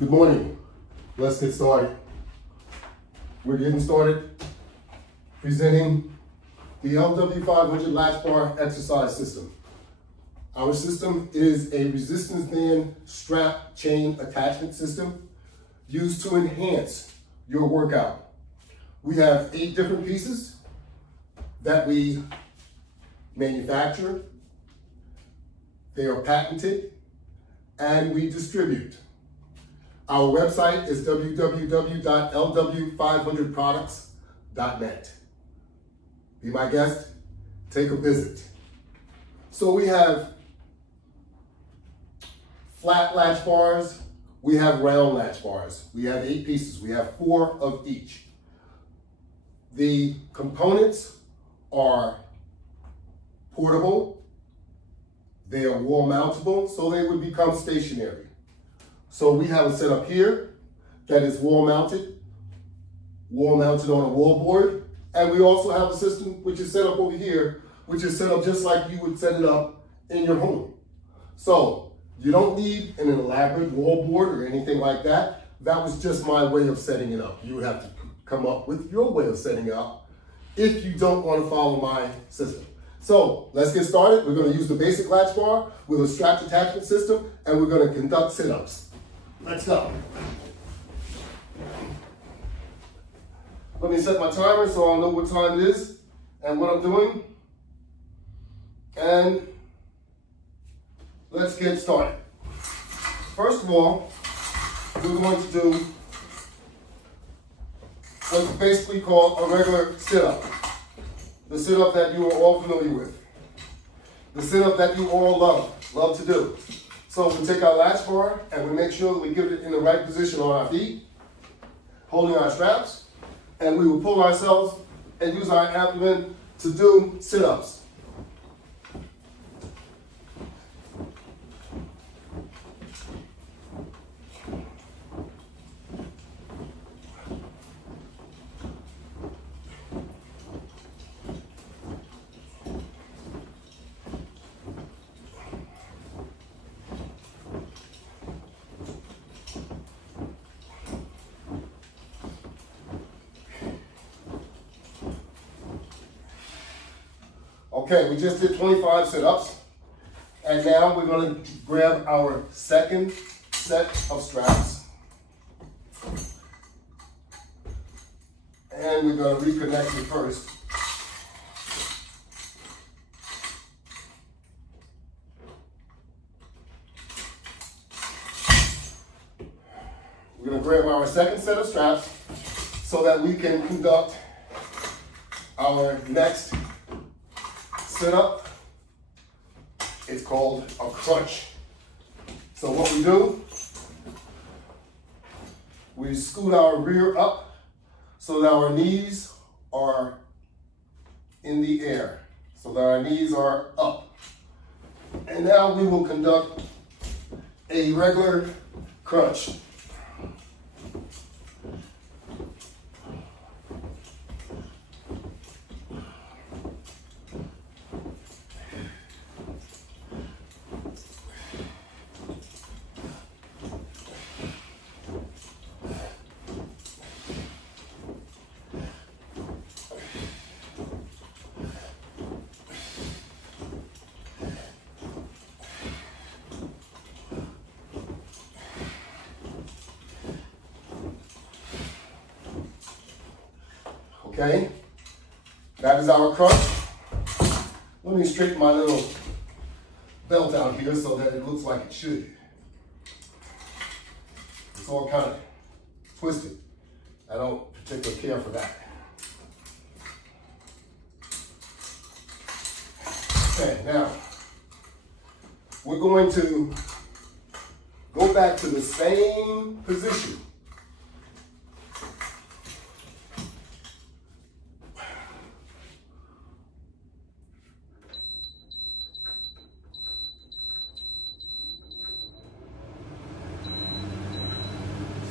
Good morning. Let's get started. We're getting started presenting the LW500 Latchbar exercise system. Our system is a resistance band strap chain attachment system used to enhance your workout. We have 8 different pieces that we manufacture. They are patented and we distribute. Our website is www.lw500products.net. Be my guest, take a visit. So we have flat latch bars, we have round latch bars. We have 8 pieces, we have 4 of each. The components are portable, they are wall mountable, so they would become stationary. So we have a setup here that is wall mounted on a wall board. And we also have a system which is set up over here, which is set up just like you would set it up in your home. So you don't need an elaborate wall board or anything like that. That was just my way of setting it up. You would have to come up with your way of setting it up if you don't want to follow my system. So let's get started. We're going to use the basic latch bar with a strapped attachment system, and we're going to conduct sit-ups. Let's go. Let me set my timer so I'll know what time it is and what I'm doing. And let's get started. First of all, we're going to do what's basically called a regular sit-up. The sit-up that you are all familiar with. The sit-up that you all love to do. So we take our latch bar and we make sure that we get it in the right position on our feet, holding our straps, and we will pull ourselves and use our abdomen to do sit-ups. Okay, we just did 25 sit-ups, and now we're going to grab our second set of straps, and we're going to reconnect it first. We're going to grab our second set of straps so that we can conduct our next sit-up. It's called a crunch. So what we do, we scoot our rear up so that our knees are in the air, so that our knees are up. And now we will conduct a regular crunch. Okay, that is our crunch. Let me straighten my little belt out here so that it looks like it should. It's all kind of twisted. I don't particularly care for that. Okay, now we're going to go back to the same position.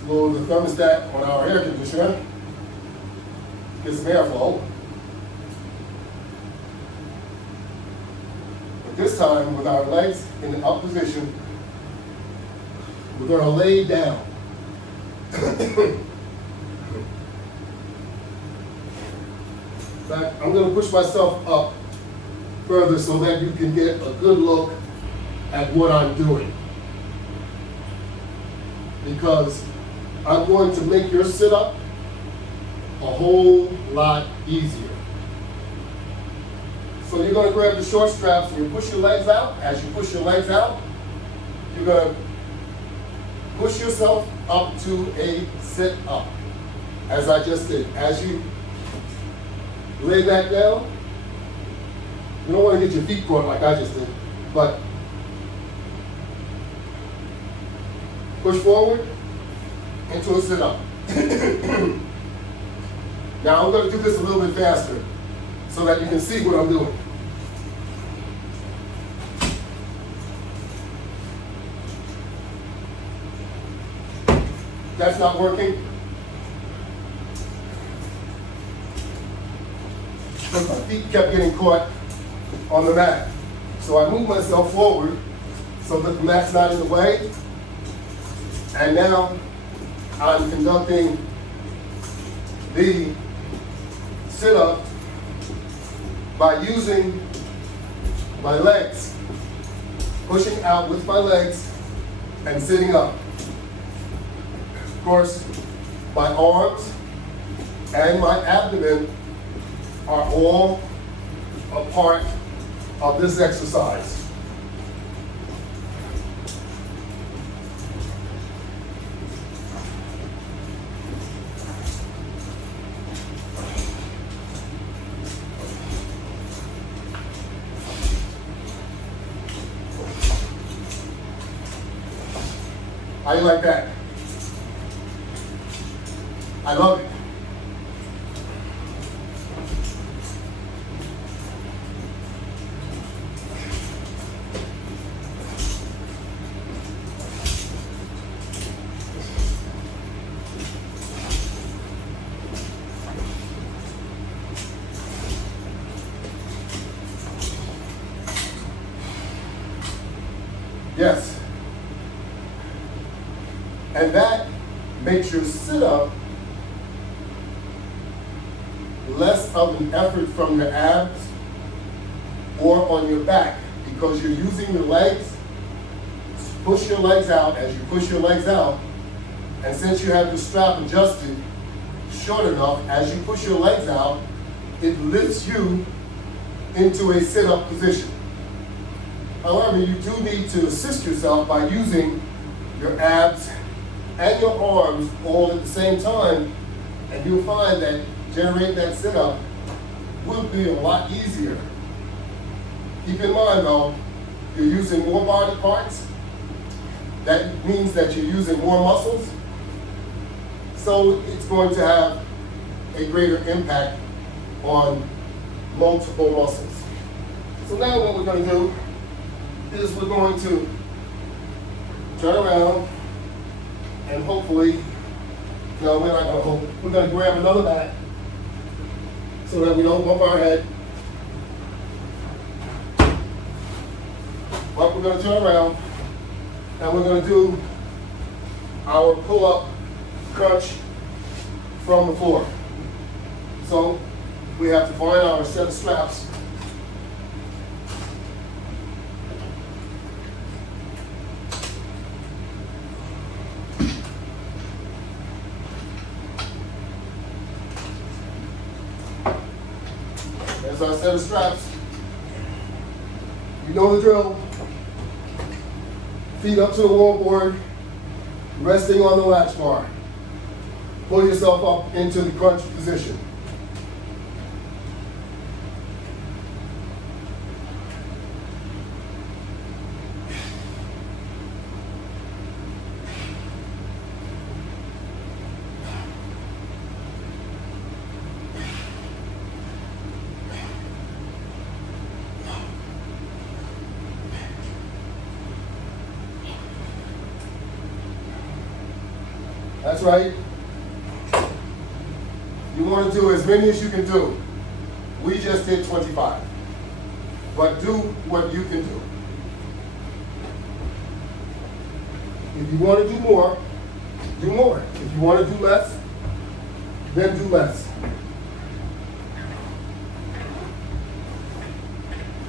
Lower the thermostat on our air conditioner, get some airflow. But this time, with our legs in the up position, we're going to lay down. In fact, I'm going to push myself up further so that you can get a good look at what I'm doing. Because I'm going to make your sit-up a whole lot easier. So you're going to grab the short straps and you push your legs out. As you push your legs out, you're going to push yourself up to a sit-up, as I just did. As you lay back down, you don't want to get your feet caught like I just did, but push forward into a sit-up. Now I'm going to do this a little bit faster so that you can see what I'm doing. That's not working. But my feet kept getting caught on the mat. So I moved myself forward so that the mat's not in the way. And now I'm conducting the sit-up by using my legs, pushing out with my legs and sitting up. Of course, my arms and my abdomen are all a part of this exercise. How you like that? I love it. Yes. And that makes your sit-up less of an effort from your abs or on your back because you're using your legs. Push your legs out as you push your legs out, and since you have the strap adjusted short enough, as you push your legs out, it lifts you into a sit-up position. However, you do need to assist yourself by using your abs and your arms all at the same time, and you'll find that generating that sit-up will be a lot easier. Keep in mind though, you're using more body parts. That means that you're using more muscles. So it's going to have a greater impact on multiple muscles. So now what we're going to do is we're going to turn around and hopefully, no, we're not going to hope, we're going to grab another mat so that we don't bump our head. But we're going to turn around and we're going to do our pull-up crunch from the floor. So we have to find our set of straps. There's our set of straps. You know the drill. Feet up to the wallboard, resting on the latch bar. Pull yourself up into the crunch position. That's right. You want to do as many as you can do. We just did 25. But do what you can do. If you want to do more, do more. If you want to do less, then do less.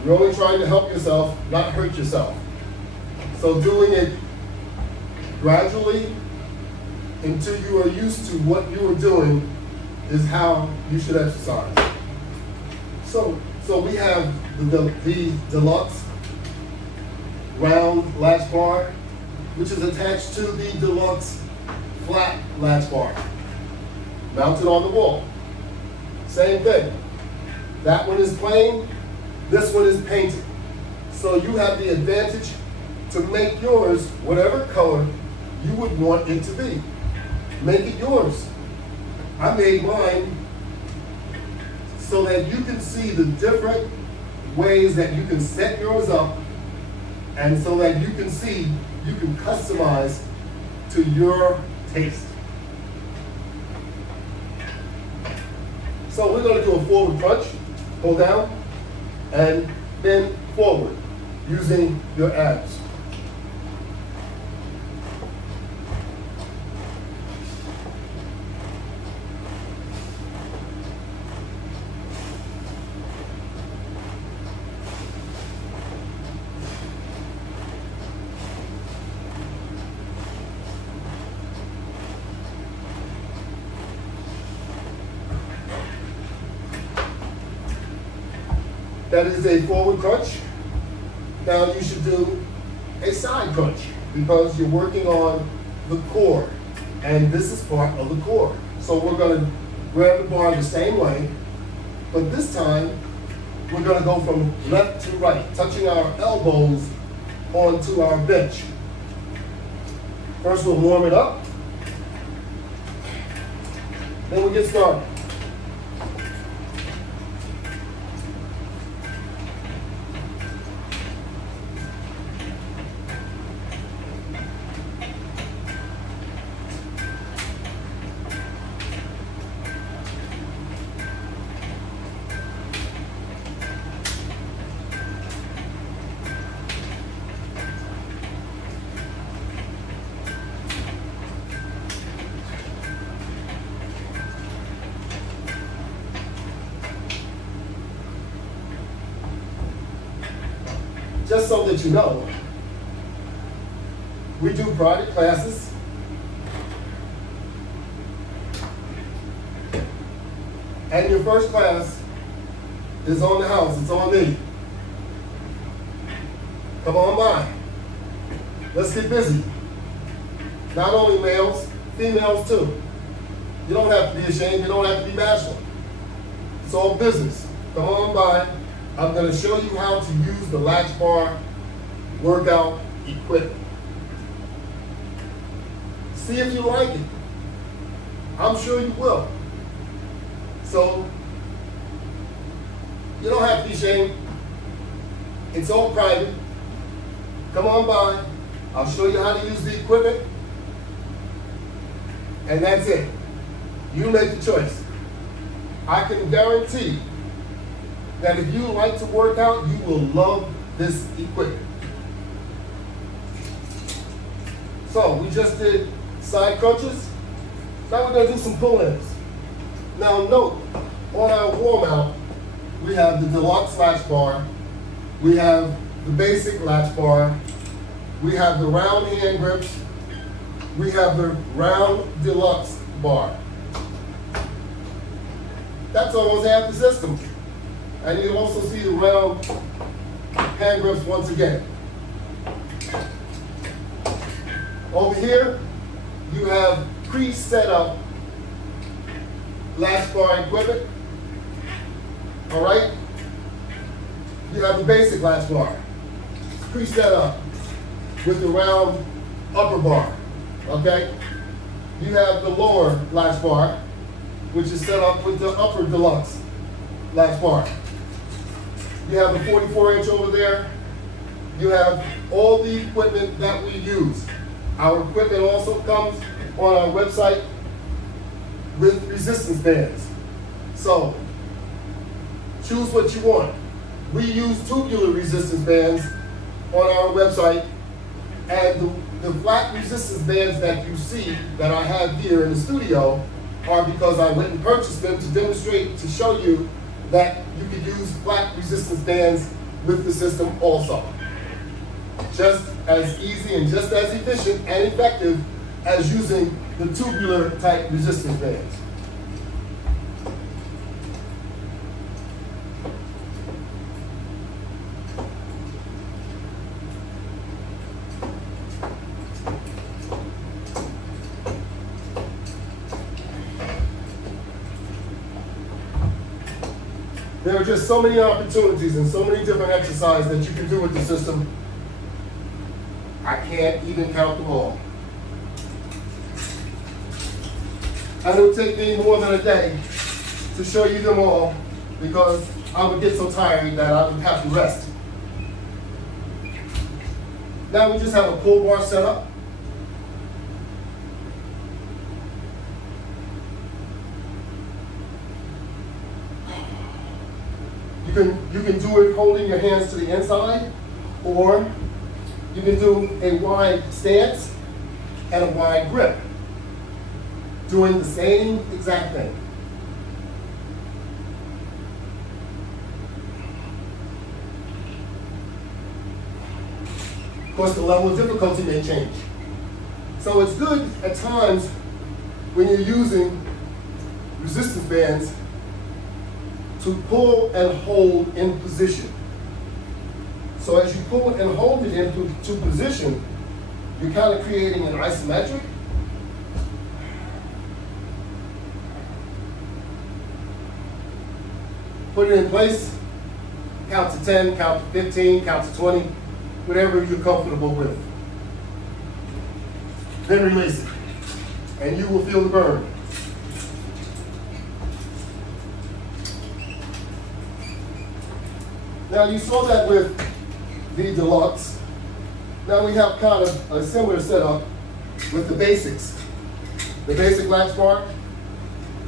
You're only trying to help yourself, not hurt yourself. So doing it gradually until you are used to what you are doing is how you should exercise. So we have the deluxe round latch bar, which is attached to the deluxe flat latch bar, mounted on the wall. Same thing. That one is plain, this one is painted. So you have the advantage to make yours whatever color you would want it to be. Make it yours. I made mine so that you can see the different ways that you can set yours up, and so that you can see, you can customize to your taste. So we're going to do a forward crunch, pull down, and bend forward using your abs. That is a forward crunch. Now you should do a side crunch because you're working on the core, and this is part of the core. So we're going to grab the bar the same way, but this time we're going to go from left to right, touching our elbows onto our bench. First we'll warm it up, then we'll get started. Just so that you know, we do private classes. And your first class is on the house, it's on me. Come on by. Let's get busy. Not only males, females too. You don't have to be ashamed, you don't have to be bashful. It's all business. Come on by. I'm going to show you how to use the Latchbar workout equipment. See if you like it. I'm sure you will. So, you don't have to be ashamed. It's all private. Come on by. I'll show you how to use the equipment. And that's it. You make the choice. I can guarantee that if you like to work out, you will love this equipment. So we just did side crunches. Now we're going to do some pull-ins. Now note, on our warm out, we have the deluxe latch bar, we have the basic latch bar, we have the round hand grips, we have the round deluxe bar. That's almost half the system. And you also see the round hand grips once again. Over here, you have pre-set up latch bar equipment. All right? You have the basic latch bar, pre-set up with the round upper bar. Okay? You have the lower latch bar, which is set up with the upper deluxe latch bar. You have the 44-inch over there. You have all the equipment that we use. Our equipment also comes on our website with resistance bands. So, choose what you want. We use tubular resistance bands on our website, and the flat resistance bands that you see that I have here in the studio are because I went and purchased them to demonstrate, to show you that you could use flat resistance bands with the system also. Just as easy and just as efficient and effective as using the tubular type resistance bands. There are just so many opportunities and so many different exercises that you can do with the system. I can't even count them all. And it would take me more than a day to show you them all because I would get so tired that I would have to rest. Now we just have a pull bar set up. You can do it holding your hands to the inside, or you can do a wide stance and a wide grip, doing the same exact thing. Of course, the level of difficulty may change. So it's good at times when you're using resistance bands to pull and hold in position. So as you pull and hold it into position, you're kind of creating an isometric. Put it in place, count to 10, count to 15, count to 20, whatever you're comfortable with. Then release it, and you will feel the burn. Now you saw that with the Deluxe. Now we have kind of a similar setup with the basics. The basic Latchbar,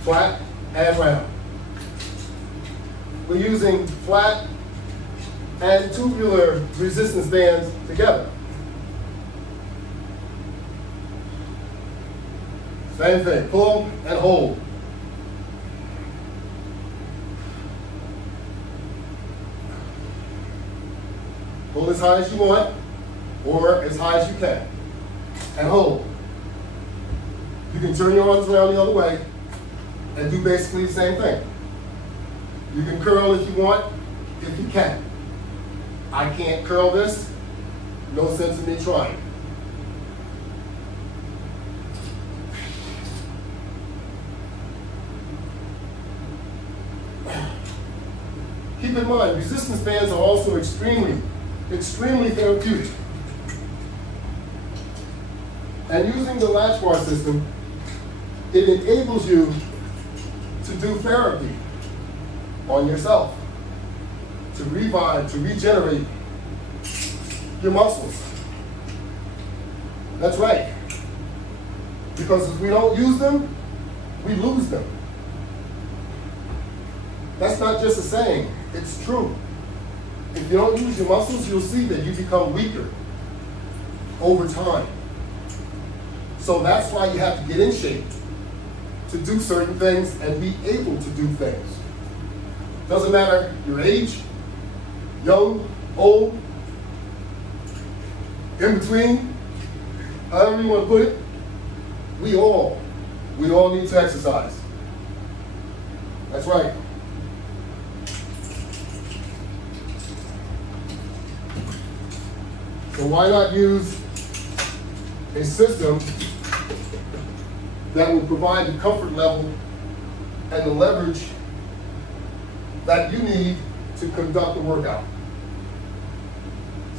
flat and round. We're using flat and tubular resistance bands together. Same thing, pull and hold. Pull as high as you want, or as high as you can, and hold. You can turn your arms around the other way and do basically the same thing. You can curl if you want, if you can. I can't curl this, no sense in me trying. Keep in mind, resistance bands are also extremely therapeutic. And using the Latchbar system, it enables you to do therapy on yourself, to revive, to regenerate your muscles. That's right. Because if we don't use them, we lose them. That's not just a saying, it's true. If you don't use your muscles, you'll see that you become weaker over time. So that's why you have to get in shape to do certain things and be able to do things. Doesn't matter your age, young, old, in between, however you want to put it, we all need to exercise. That's right. So why not use a system that will provide the comfort level and the leverage that you need to conduct a workout.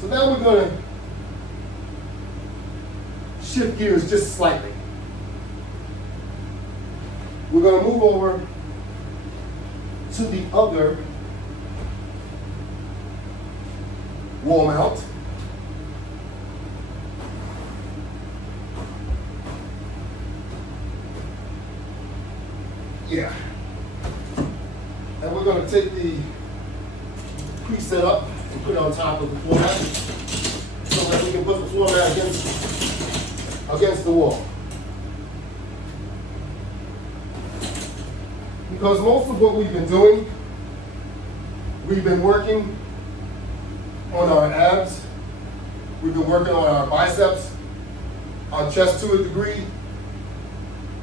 So now we're going to shift gears just slightly. We're going to move over to the other wall mount. Yeah. And we're going to take the preset up and put it on top of the floor mat so that we can put the floor mat against against the wall. Because most of what we've been doing, we've been working on our abs, we've been working on our biceps, our chest to a degree,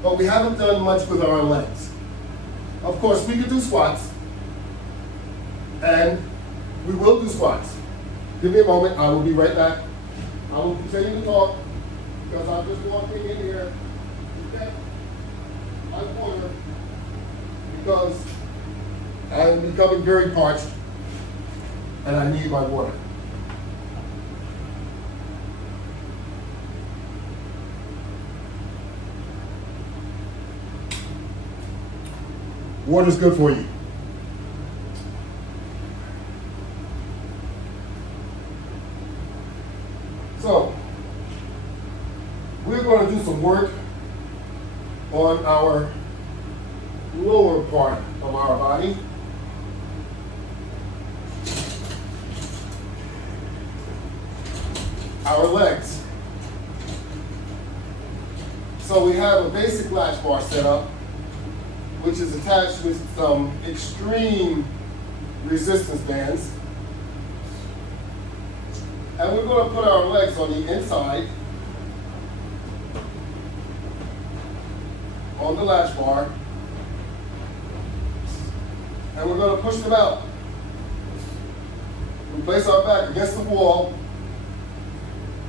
but we haven't done much with our legs. Of course, we can do squats, and we will do squats. Give me a moment, I will be right back. I will continue to talk because I'm just walking in here to get my water because I'm becoming very parched and I need my water. Water's good for you. So, we're going to do some work on our lower part of our body. Our legs. So we have a basic latch bar set up, which is attached with some extreme resistance bands. And we're going to put our legs on the inside on the latch bar. And we're going to push them out. We place our back against the wall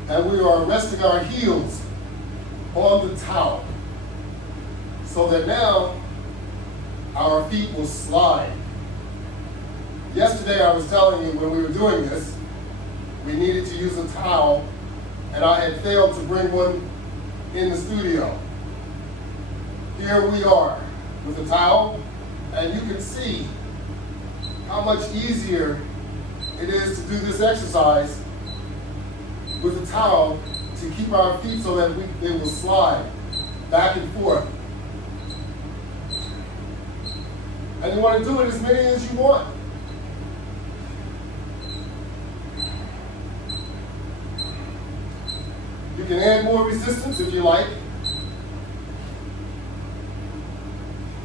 and we are resting our heels on the towel so that now our feet will slide. Yesterday I was telling you when we were doing this, we needed to use a towel and I had failed to bring one in the studio. Here we are with a towel and you can see how much easier it is to do this exercise with a towel to keep our feet so that they will slide back and forth. And you want to do it as many as you want. You can add more resistance if you like.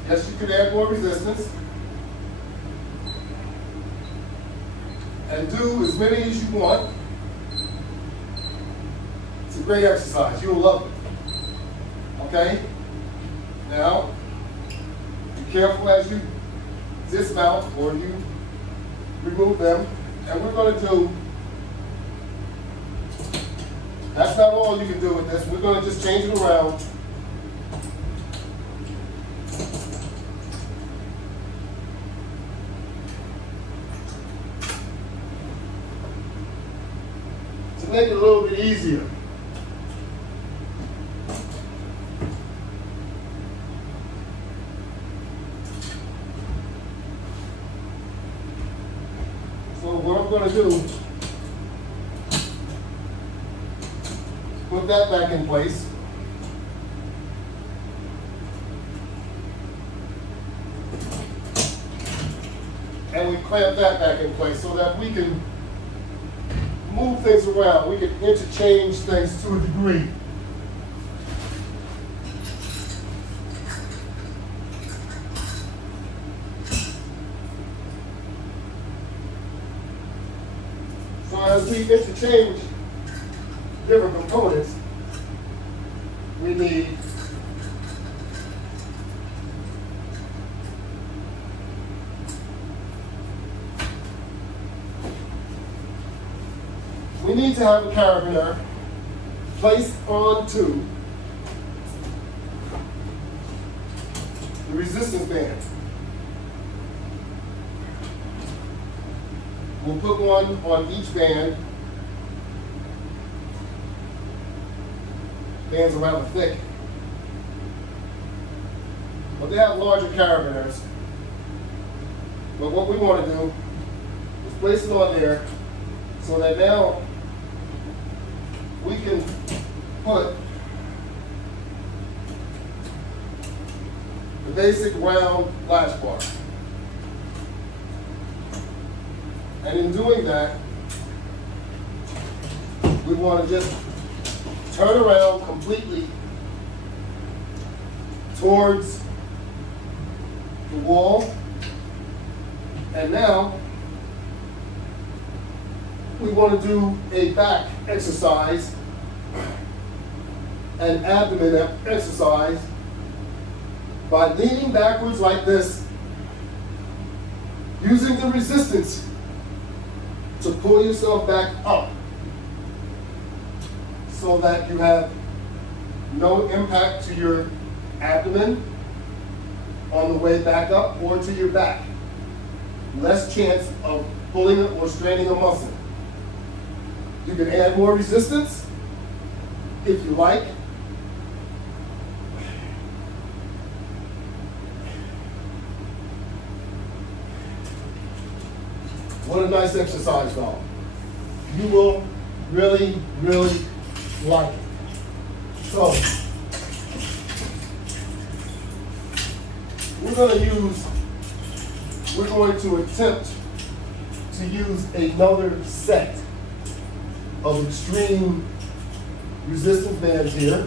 Yes, you can add more resistance. And do as many as you want. It's a great exercise. You'll love it. Okay? Now, be careful as you dismount or you remove them. And we're going to do, that's not all you can do with this. We're going to just change it around. To make it a little bit easier. So what I'm going to do, put that back in place. And we clamp that back in place so that we can move things around. We can interchange things to a degree. So as we interchange different components, we need to have a carabiner placed onto the resistance band. We'll put one on each band. Bands are rather thick, but they have larger carabiners. But what we want to do is place it on there so that now we can put the basic round latch bar. And in doing that, we want to just turn around completely towards the wall. And now we want to do a back exercise, an abdomen exercise, by leaning backwards like this, using the resistance to pull yourself back up so that you have no impact to your abdomen on the way back up or to your back. Less chance of pulling or straining a muscle. You can add more resistance if you like. What a nice exercise, though. You will really, really like it. So, we're going to attempt to use another set of extreme resistance bands here.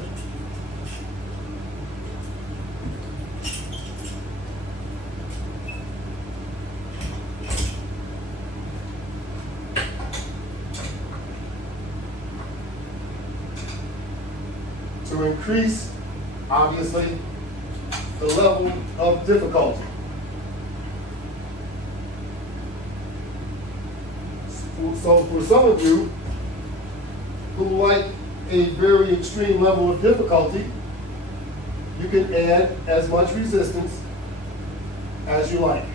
To increase, obviously, the level of difficulty. So for some of you who like a very extreme level of difficulty, you can add as much resistance as you like.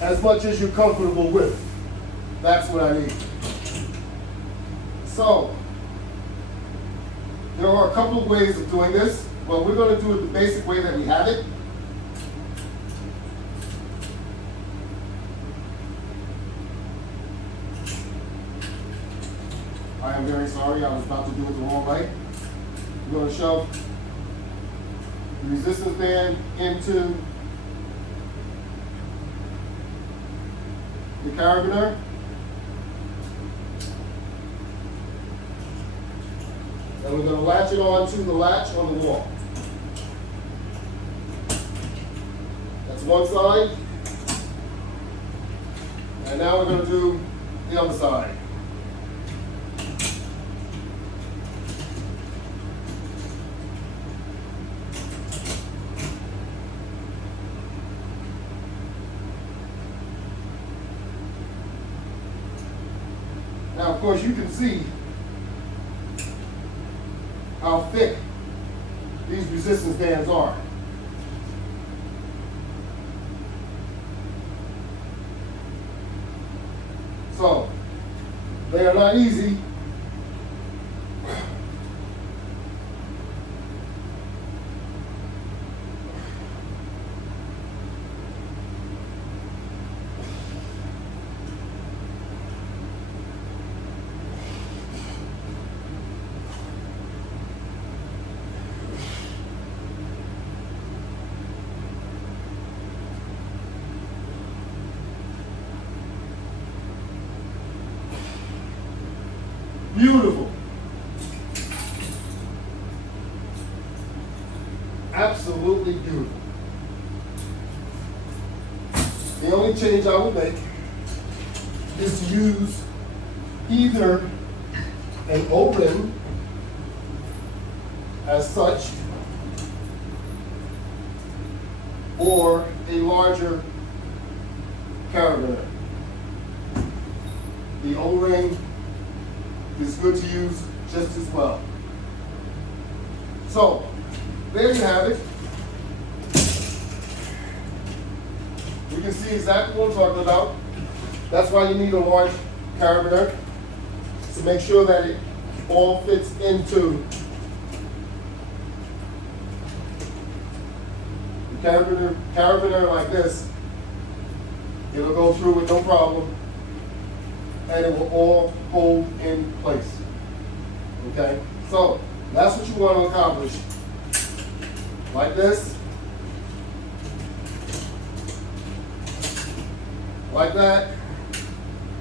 As much as you're comfortable with. That's what I need. So, there are a couple of ways of doing this. Well, we're going to do it the basic way that we have it. I am very sorry, I was about to do it the wrong way. We're going to shove the resistance band into the carabiner. And we're going to latch it on to the latch on the wall. That's one side. And now we're going to do the other side. Now, of course, you can see how thick these resistance bands are. So, they are not easy. Beautiful. Absolutely beautiful. The only change I will make is to use either an O-ring as such or a larger carabiner. The O-ring is good to use just as well. So, there you have it. You can see exactly what I'm talking about. That's why you need a large carabiner, to make sure that it all fits into the carabiner like this. It'll go through with no problem, and it will all hold in place. Okay? So, that's what you want to accomplish. Like this. like that.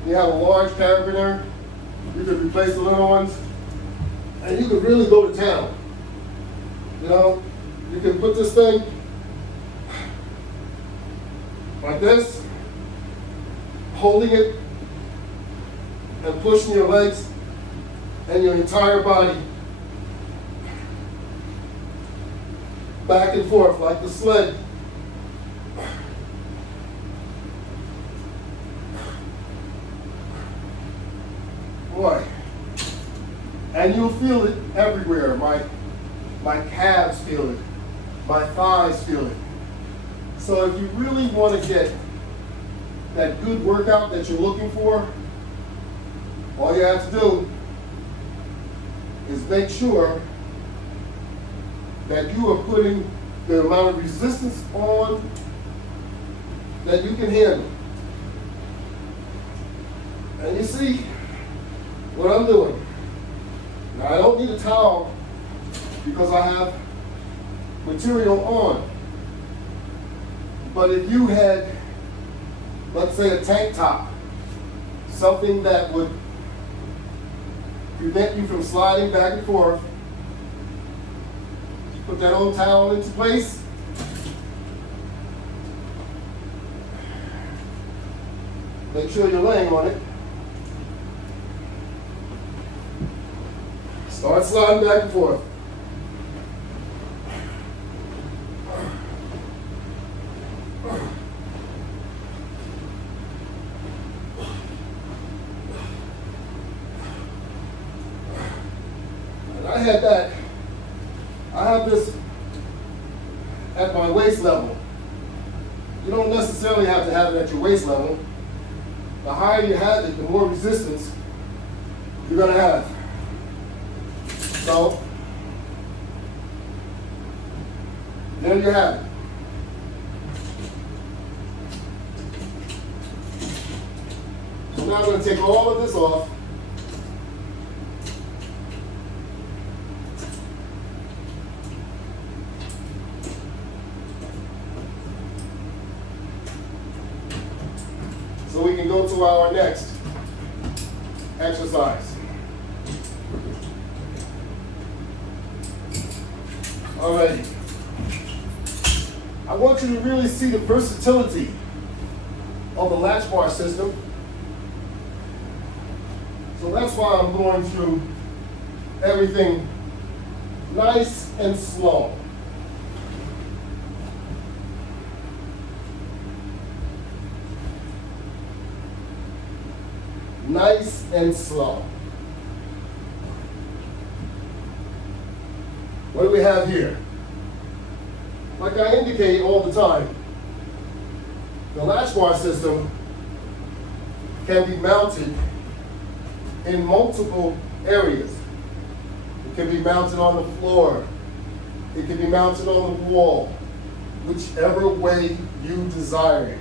You have a large carabiner, you could replace the little ones, and you could really go to town. You know, you can put this thing like this, holding it and pushing your legs and your entire body back and forth like the sled. Boy, and you'll feel it everywhere. My calves feel it, my thighs feel it. So if you really want to get that good workout that you're looking for, all you have to do is make sure that you are putting the amount of resistance on that you can handle. And you see what I'm doing. Now I don't need a towel because I have material on. But if you had, let's say, a tank top, something that would prevent you from sliding back and forth, put that old towel into place. Make sure you're laying on it. Start sliding back and forth. And I have this at my waist level. You don't necessarily have to have it at your waist level. The higher you have it, the more resistance you're going to have. So, there you have it. So now I'm going to take all of this off. So we can go to our next exercise. Alrighty. I want you to really see the versatility of the Latchbar system. So that's why I'm going through everything nice and slow. Nice and slow. What do we have here? Like I indicate all the time, the Latchbar system can be mounted in multiple areas. It can be mounted on the floor. It can be mounted on the wall, whichever way you desire it.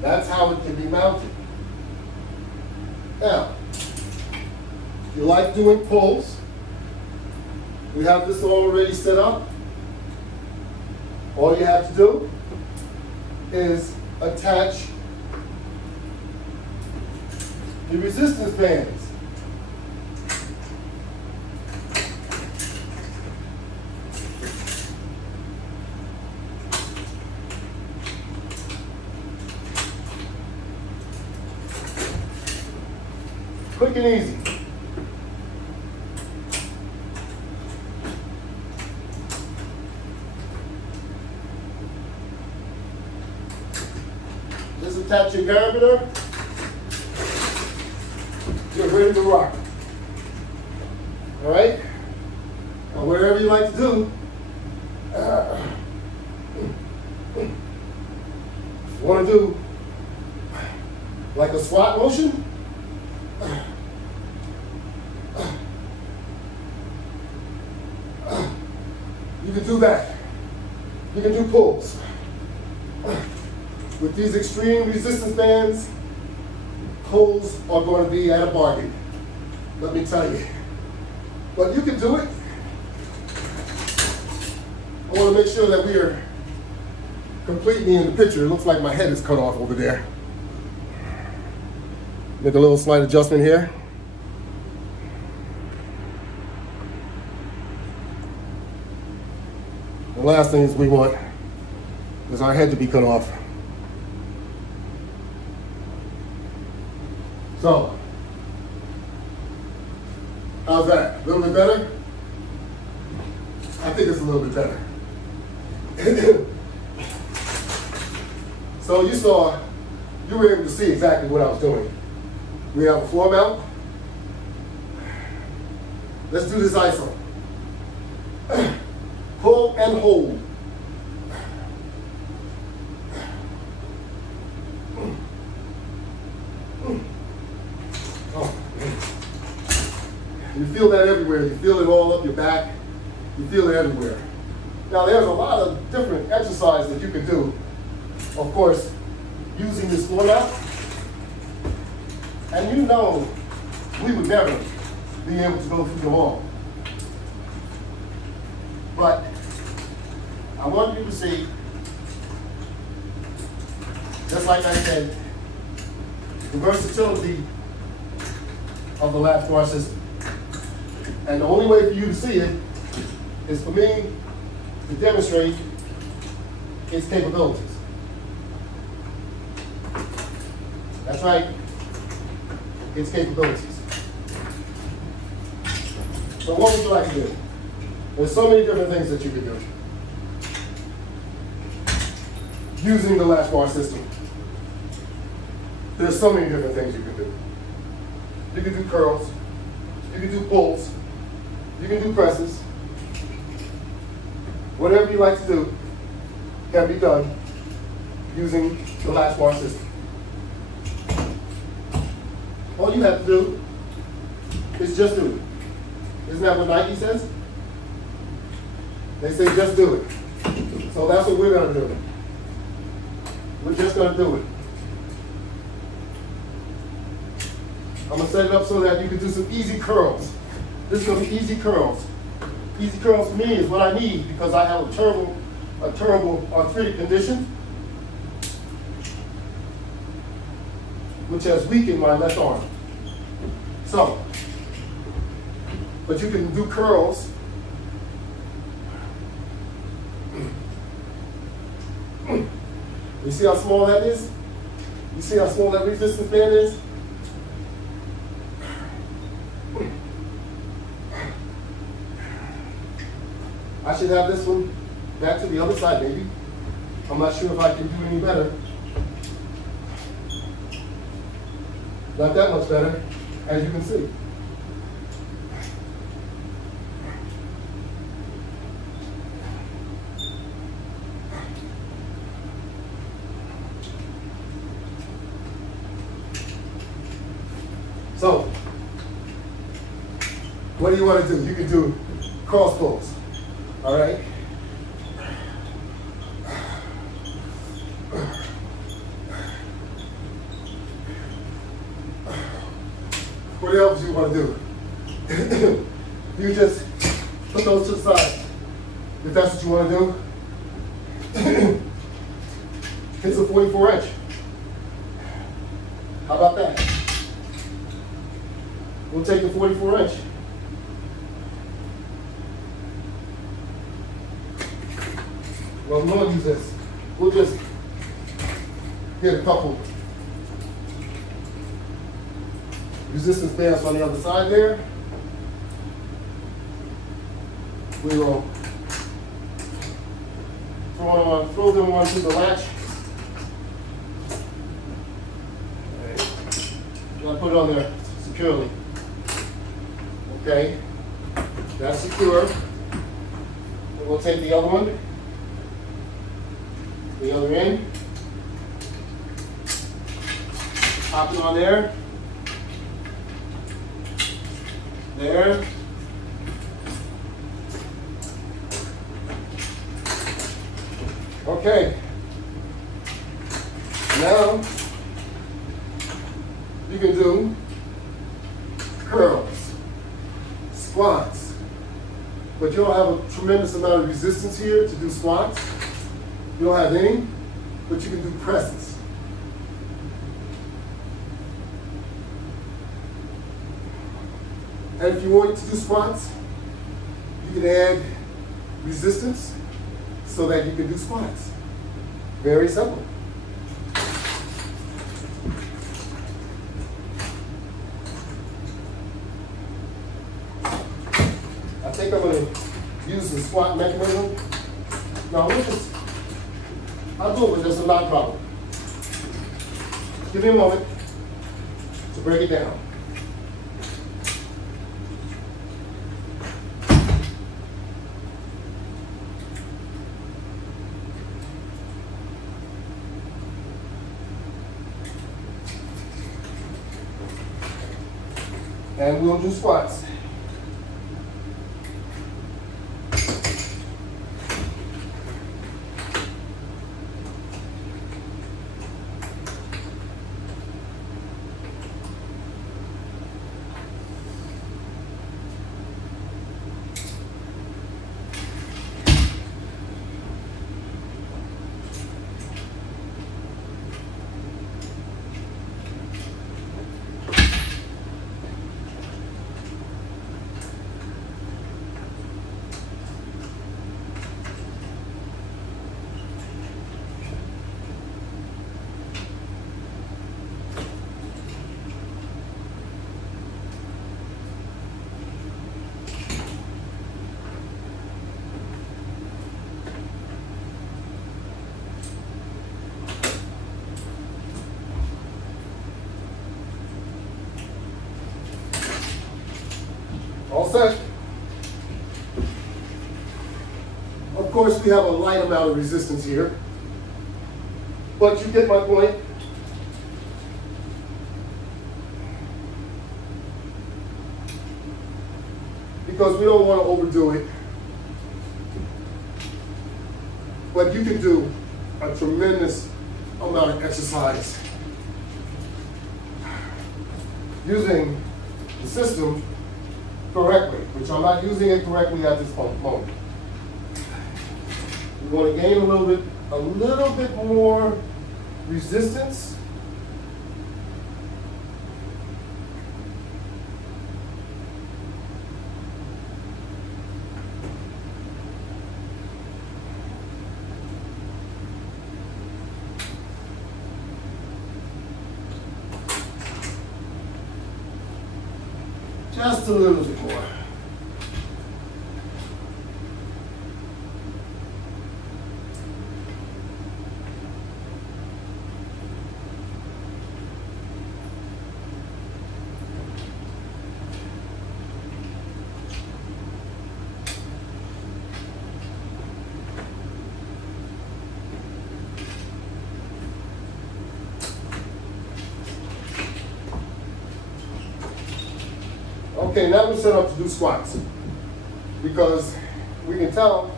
That's how it can be mounted. Now, if you like doing pulls, we have this already set up. All you have to do is attach the resistance bands. Quick and easy. Just attach your carabiner. You're ready to rock. All right? Now, wherever you like to do, you want to do like a squat motion. You can do that. You can do pulls. With these extreme resistance bands, pulls are going to be at a bargain. Let me tell you. But you can do it. I want to make sure that we are completely in the picture. It looks like my head is cut off over there. Make a little slight adjustment here. The last thing we want is our head to be cut off. So, how's that? A little bit better? I think it's a little bit better. So you were able to see exactly what I was doing. We have a floor mount. Let's do this ISO. Pull and hold. Oh, man. You feel that everywhere. You feel it all up your back. You feel it everywhere. Now there's a lot of different exercises that you can do, of course, using this floor mount. And you know we would never be able to go through them all. But I want you to see, just like I said, the versatility of the Latchbar system. And the only way for you to see it is for me to demonstrate its capabilities. That's right, its capabilities. So what would you like to do? There's so many different things that you can do using the Latchbar system. There's so many different things you can do. You can do curls, you can do pulls, you can do presses. Whatever you like to do can be done using the Latchbar system. All you have to do is just do it. Isn't that what Nike says? They say just do it. So that's what we're going to do. We're just going to do it. I'm going to set it up so that you can do some easy curls. This is going to be easy curls. Easy curls for me is what I need because I have a terrible arthritic condition, which has weakened my left arm. So, but you can do curls. You see how small that is? You see how small that resistance band is? I should have this one back to the other side, maybe. I'm not sure if I can do any better. Not that much better, as you can see. So, what do you want to do? You can do cross pulls, all right? What else do you want to do? You just put those to the side. If that's what you want to do. It's a 44-inch. How about that? We'll take the 44-inch. Well, we won't use this. We'll just get a couple resistance bands on the other side there. We will throw them onto the latch. I'll put it on there securely. Okay, that's secure. And we'll take the other one, the other end, pop it on there. There. Okay. Now you can do curls, squats, but you don't have a tremendous amount of resistance here to do squats. You don't have any, but you can do presses. And if you wanted to do squats, you can add resistance so that you can do squats. Very simple. I think I'm going to use the squat mechanism. Now, I'll do it with just a knot problem. Give me a moment to break it down. And we'll do squats. All set. Of course, we have a light amount of resistance here, but you get my point. Because we don't want to overdo it. But you can do a tremendous amount of exercise using the system correctly, which I'm not using it correctly at this moment. We want to gain a little bit more resistance. Just a little bit more. Okay, now we're set up to do squats because we can tell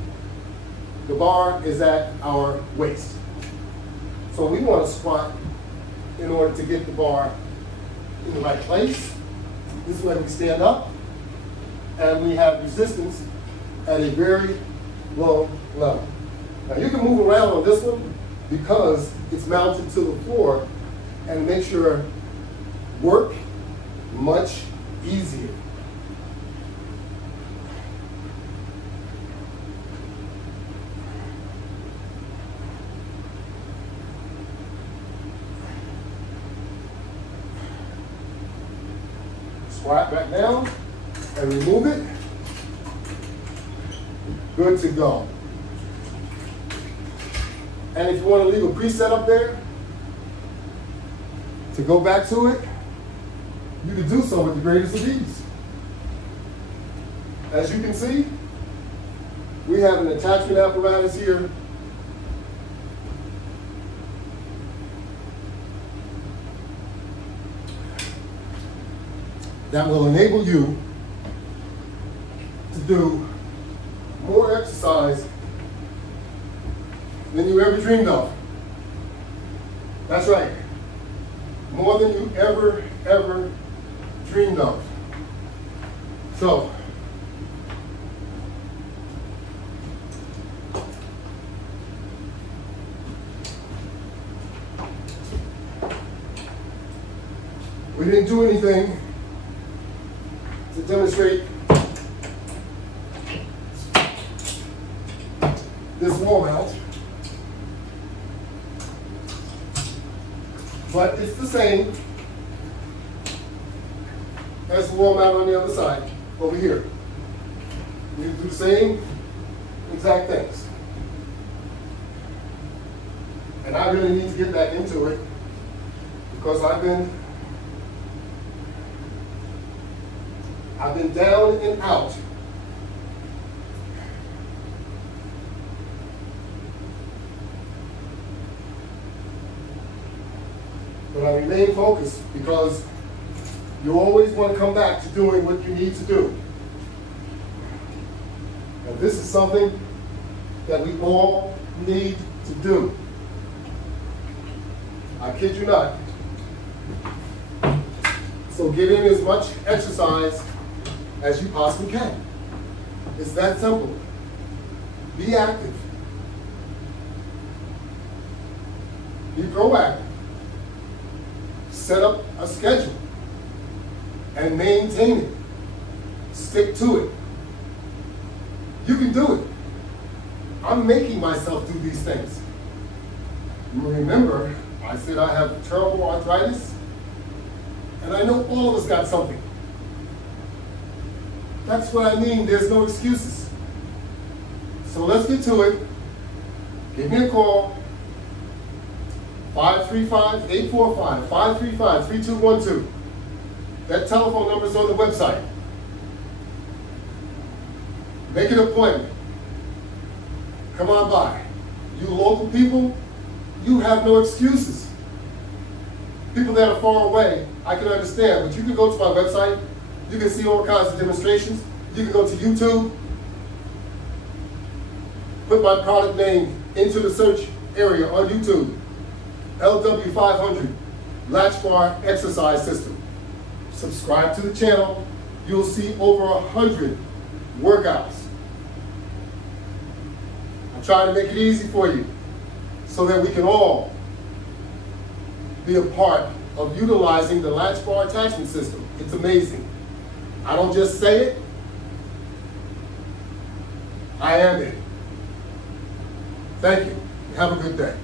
the bar is at our waist. So we want to squat in order to get the bar in the right place. This way we stand up and we have resistance at a very low level. Now you can move around on this one because it's mounted to the floor and makes your work much easier. Squat back down and remove it. Good to go. And if you want to leave a preset up there to go back to it, you can do so with the greatest of ease. As you can see, we have an attachment apparatus here that will enable you to do more exercise than you ever dreamed of. That's right. More than you ever dreamed of. So, we didn't do anything to demonstrate this wall mount. But it's the same as the wall mount on the other side, over here. We do the same exact things. And I really need to get back into it because I've been down and out. But I remain focused because you always want to come back to doing what you need to do. And this is something that we all need to do. I kid you not. So get in as much exercise as you possibly can. It's that simple. Be active. Be proactive. Set up a schedule and maintain it. Stick to it. You can do it. I'm making myself do these things. Remember, I said I have terrible arthritis, and I know all of us got something. That's what I mean, there's no excuses. So let's get to it. Give me a call, 535-845-535-3212. That telephone number is on the website. Make an appointment. Come on by. You local people, you have no excuses. People that are far away, I can understand, but you can go to my website, you can see all kinds of demonstrations, you can go to YouTube, put my product name into the search area on YouTube, LW500, Latchbar Exercise System. Subscribe to the channel, you'll see over 100 workouts. I'm trying to make it easy for you so that we can all be a part of utilizing the Latchbar attachment system. It's amazing. I don't just say it, I am it. Thank you. Have a good day.